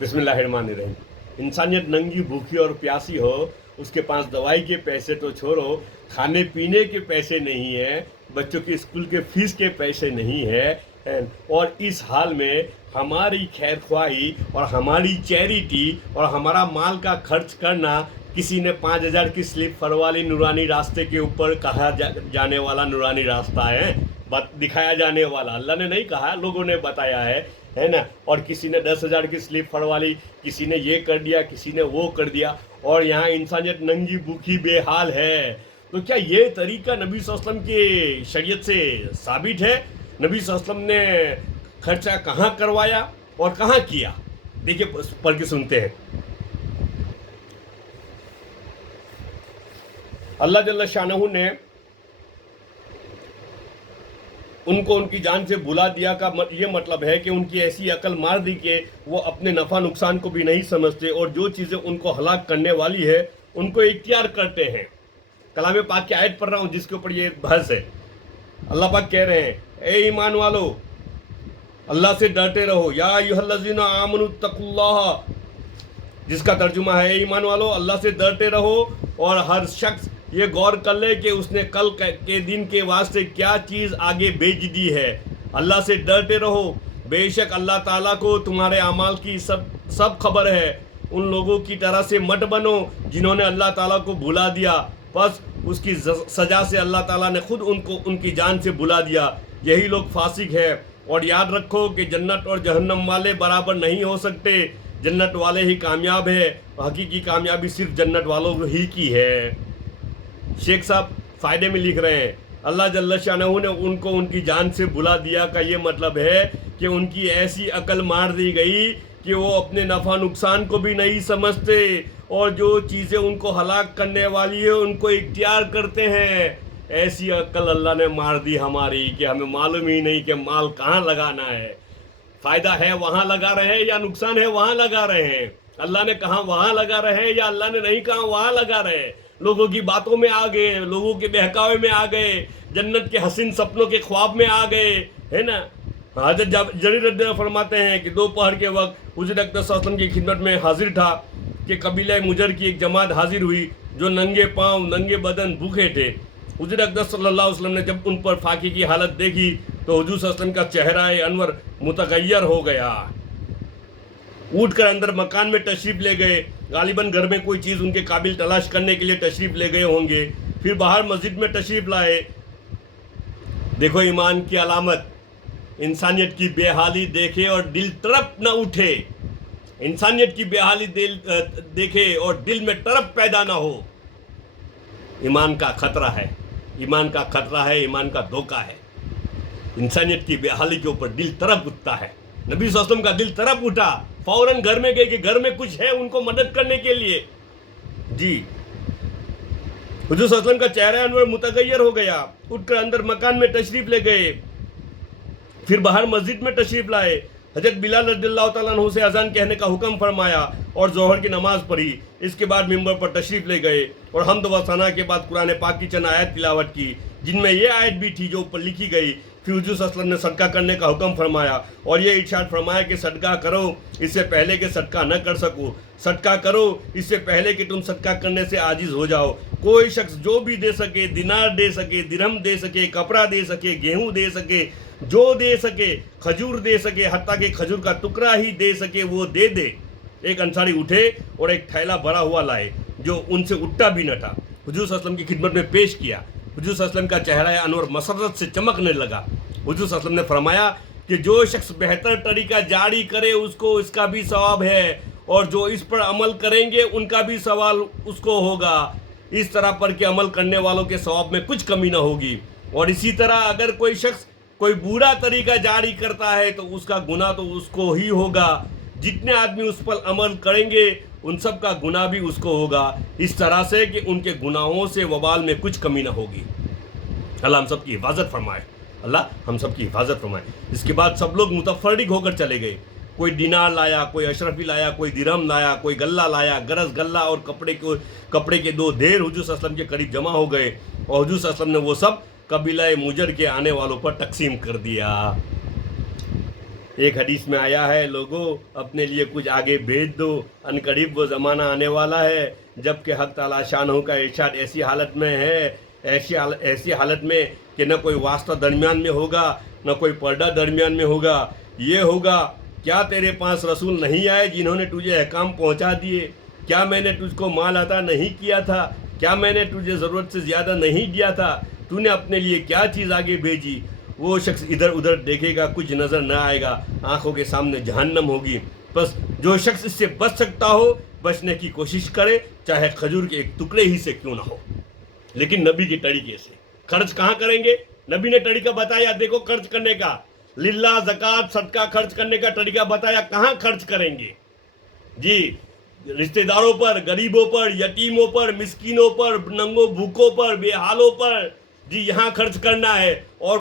बिस्मिल्लाहिर्रहमानिर्रहीम। इंसानियत नंगी भूखी और प्यासी हो, उसके पास दवाई के पैसे तो छोड़ो, खाने पीने के पैसे नहीं है, बच्चों के स्कूल के फीस के पैसे नहीं है। और इस हाल में हमारी खैर ख्वाही और हमारी चैरिटी और हमारा माल का खर्च करना, किसी ने 5,000 की स्लिप फरवाली नूरानी रास्ते के ऊपर कहा जाने वाला नूरानी रास्ता है, दिखाया जाने वाला, अल्लाह ने नहीं कहा, लोगों ने बताया है ना। और किसी ने 10,000 की स्लिप फड़वाली, किसी ने ये कर दिया, किसी ने वो कर दिया, और यहाँ इंसानियत नंगी भूखी बेहाल है। तो क्या ये तरीका नबी सल्लल्लाहु अलैहि वसल्लम की शरीयत से साबित है? नबी सल्लल्लाहु अलैहि वसल्लम ने खर्चा कहाँ करवाया और कहाँ किया? देखिए पढ़ के सुनते हैं। अल्लाह जल्ल शानहू ने उनको उनकी जान से बुला दिया का ये मतलब है कि उनकी ऐसी अकल मार दी कि वो अपने नफ़ा नुकसान को भी नहीं समझते, और जो चीज़ें उनको हलाक करने वाली है उनको इख्तियार करते हैं। कलाम पाक की आयत पढ़ रहा हूँ जिसके ऊपर ये बहस है। अल्लाह पाक कह रहे हैं, ए ईमान वालो, अल्लाह से डरते रहो। या अय्युहल्लज़ीना आमनु तक़ुल्लाह, जिसका तर्जुमा है, ईमान वालो अल्लाह से डरते रहो। और हर शख्स ये गौर कर ले कि उसने कल के दिन के वास्ते क्या चीज़ आगे भेज दी है। अल्लाह से डरते रहो, बेशक अल्लाह ताला को तुम्हारे अमाल की सब खबर है। उन लोगों की तरह से मत बनो जिन्होंने अल्लाह ताला को भुला दिया, बस उसकी सज़ा से अल्लाह ताला ने खुद उनको उनकी जान से भुला दिया। यही लोग फासिक है। और याद रखो कि जन्नत और जहन्नम वाले बराबर नहीं हो सकते, जन्नत वाले ही कामयाब है, हकीकी कामयाबी सिर्फ जन्नत वालों ही की है। शेख साहब फ़ायदे में लिख रहे हैं, अल्लाह जल्ल शानहू ने उनको उनकी जान से बुला दिया का ये मतलब है कि उनकी ऐसी अकल मार दी गई कि वो अपने नफ़ा नुकसान को भी नहीं समझते, और जो चीज़ें उनको हलाक करने वाली है उनको इख्तियार करते हैं। ऐसी अकल अल्लाह ने मार दी हमारी कि हमें मालूम ही नहीं कि माल कहाँ लगाना है। फ़ायदा है वहाँ लगा रहे हैं या नुकसान है वहाँ लगा रहे हैं। अल्लाह ने कहा वहाँ लगा रहे हैं या अल्लाह ने नहीं कहा वहाँ लगा रहे हैं। लोगों की बातों में आ गए, लोगों के बहकावे में आ गए, जन्नत के हसीन सपनों के ख्वाब में आ गए, है ना। हज़रत जरीर फरमाते हैं कि दोपहर के वक्त हुज़ूर अक़दस सल्लल्लाहु अलैहि वसल्लम की खिदमत में हाजिर था कि कबीला मुजर की एक जमात हाजिर हुई जो नंगे पाँव नंगे बदन भूखे थे। हुज़ूर अक़दस सल्लल्लाहु अलैहि वसल्लम ने जब उन पर फाकी की हालत देखी तो हुज़ूर सल्लल्लाहु अलैहि वसल्लम का चेहरा अनवर मुतगय्यर हो गया। उठ कर अंदर मकान में तशरीफ़ ले गए, गालिबन घर में कोई चीज़ उनके काबिल तलाश करने के लिए तशरीफ़ ले गए होंगे। फिर बाहर मस्जिद में तशरीफ़ लाए। देखो ईमान की अलामत, इंसानियत की बेहाली देखे और दिल तड़प न उठे। इंसानियत की बेहाली दिल देखे और दिल में तड़प पैदा ना हो, ईमान का खतरा है, ईमान का खतरा है, ईमान का धोखा है। इंसानियत की बेहाली के ऊपर दिल तड़प उठता है। नबी सल्लल्लाहु अलैहि वसल्लम का दिल तड़प उठा, फौरन घर में गए कि घर में कुछ है उनको मदद करने के लिए। जी, हुज़ूर सल्लल्लाहु अलैहि वसल्लम का चेहरा अनवर मुतगय्यर हो गया। उठकर अंदर मकान में तशरीफ़ ले गए, फिर बाहर मस्जिद में तशरीफ़ लाए। हज़रत बिलाल रज़ियल्लाहु तआला अन्हु से अज़ान कहने का हुक्म फरमाया और ज़ोहर की नमाज़ पढ़ी। इसके बाद मिंबर पर तशरीफ़ ले गए और हम्द व सना के बाद कुरान पाक की चंद आयत तिलावत की, जिनमें ये आयत भी थी जो ऊपर लिखी गई। फिर हुज़ूर सल्लल्लाहु अलैहि वसल्लम ने सदका करने का हुक्म फरमाया और ये इरशाद फरमाया कि सदका करो इससे पहले कि सदका न कर सको, सदका करो इससे पहले कि तुम सदका करने से आजिज़ हो जाओ। कोई शख्स जो भी दे सके, दिनार दे सके, दिरहम दे सके, कपड़ा दे सके, गेहूँ दे सके, जो दे सके, खजूर दे सके, हत्ता कि खजूर का टुकड़ा ही दे सके वो दे दे। एक अंसारी उठे और एक थैला भरा हुआ लाए जो उनसे उठता भी न था, हुज़ूर सल्लल्लाहु अलैहि वसल्लम की खिदमत में पेश किया। हुज़ूर सल्लल्लाहु अलैहि वसल्लम का चेहरा अनवर मसरत से चमकने लगा। हुज़ूर सल्लल्लाहु अलैहि वसल्लम ने फरमाया कि जो शख्स बेहतर तरीका जारी करे उसको इसका भी सवाब है, और जो इस पर अमल करेंगे उनका भी सवाल उसको होगा। इस तरह पर कि अमल करने वालों के सवाब में कुछ कमी ना होगी। और इसी तरह अगर कोई शख्स कोई बुरा तरीका जारी करता है तो उसका गुनाह तो उसको ही होगा। जितने आदमी उस पर अमल करेंगे उन सब का गुनाह भी उसको होगा, इस तरह से कि उनके गुनाहों से वबाल में कुछ कमी ना होगी। अल्लाह हम सब की हिफाजत फरमाए, अल्लाह हम सब की हिफाजत फरमाए। इसके बाद सब लोग मुतफर्रिक होकर चले गए। कोई दिनार लाया, कोई अशरफी लाया, कोई दिरहम लाया, कोई गल्ला लाया। गरज गल्ला और कपड़े के 2 ढेर हुज़ूर सल्लल्लाहु अलैहि वसल्लम के करीब जमा हो गए और हुज़ूर सल्लल्लाहु अलैहि वसल्लम ने वो सब कबीला मुजर के आने वालों पर तकसीम कर दिया। ایک حدیث میں آیا ہے لوگوں اپنے لیے کچھ آگے بھیج دو، ان قریب وہ زمانہ آنے والا ہے جب کہ حق تعالیٰ شانہ کا ارشاد ایسی حالت میں ہے، ایسی حالت میں کہ نہ کوئی واسطہ درمیان میں ہوگا نہ کوئی پردہ درمیان میں ہوگا. یہ ہوگا کیا تیرے پاس رسول نہیں آئے جنہوں نے تجھے احکام پہنچا دیے؟ کیا میں نے تجھ کو مال عطا نہیں کیا تھا؟ کیا میں نے تجھے ضرورت سے زیادہ نہیں دیا تھا؟ تو نے اپنے لیے کیا چیز آگے بھیجی؟ وہ شخص ادھر ادھر دیکھے گا، کچھ نظر نہ آئے گا، آنکھوں کے سامنے جہنم ہوگی. بس جو شخص اس سے بچ سکتا ہو بچنے کی کوشش کرے، چاہے کھجور کے ایک ٹکڑے ہی سے کیوں نہ ہو، لیکن نبی کے طریقے سے. خرچ کہاں کریں گے؟ نبی نے طریقہ بتایا، دیکھو خرچ کرنے کا، للہ زکوٰۃ صدقہ خرچ کرنے کا طریقہ بتایا. کہاں خرچ کریں گے؟ جی رشتہ داروں پر، غریبوں پر، یتیموں پر، مسکینوں پر، ننگوں بھوکوں پر، بے حالوں پر، جی یہاں خرچ کرنا ہے. اور